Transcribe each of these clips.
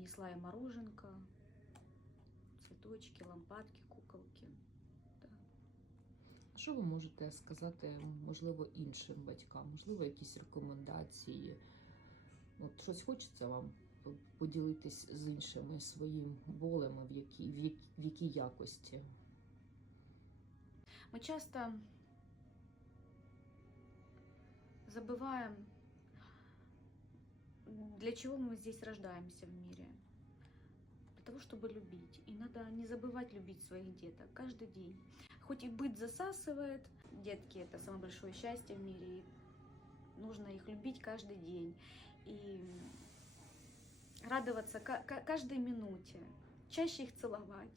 принесла ей мороженка, цветочки, лампадки, куколки. Що ви можете сказати, можливо, іншим батькам? Можливо, якісь рекомендації? От щось хочеться вам поділитись з іншими своїм болем, в якій, в якій, в якій якості? Мы часто забываем, для чего мы здесь рождаемся в мире. Для того, чтобы любить. И надо не забывать любить своих деток каждый день. Хоть и быт засасывает, детки это самое большое счастье в мире. И нужно их любить каждый день. И радоваться ка- ка- каждой минуте. Чаще их целовать,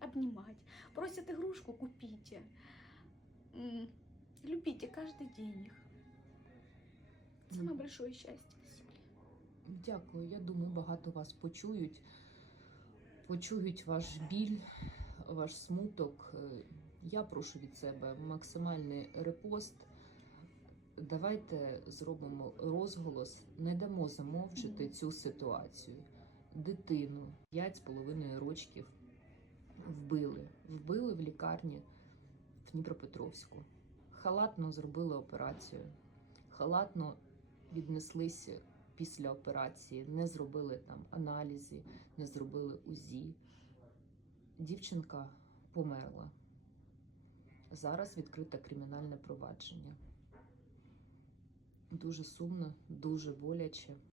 обнимать. Просят игрушку, купите. Любите каждый день их. Самое большое счастье на земле. Дякую. Я думаю, багато вас почують. Почують ваш біль, ваш смуток. Е, Я прошу від себе максимальний репост. Давайте зробимо розголос, не дамо замовчити цю ситуацію. Дитину 5,5 рочків вбили. Вбили в лікарні в Дніпропетровську. Халатно зробили операцію. Халатно віднеслися після операції, не зробили там аналізи, не зробили УЗІ. Дівчинка померла. Зараз відкрите кримінальне провадження. Дуже сумно, дуже боляче.